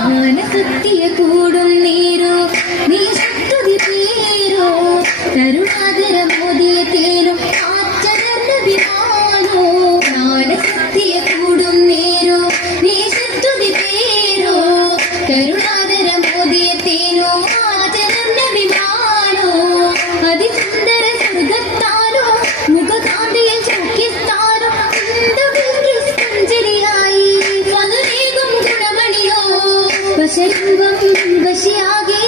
ജ്ഞാനസത്യ കൂടും നേരോ നീ ശക്തി പേരോ കരുണാതര മോദിയ തേരും ആചരണ വിമാനോ ജ്ഞാനസത്യ കൂടും നേരോ നീ ശക്തി പേരോ കരുണാതര മോദിയ തേരോ ആചരണ വിമാനോ അതിസുന്ദര സ്വർഗത്താനോ മുഖകാന്തിയ ചോക്കിസ്ഥാനോ പുഞ്ചരിയായി പകരേകും ഗുണമണിയോ വശരൂപം വശിയാകെ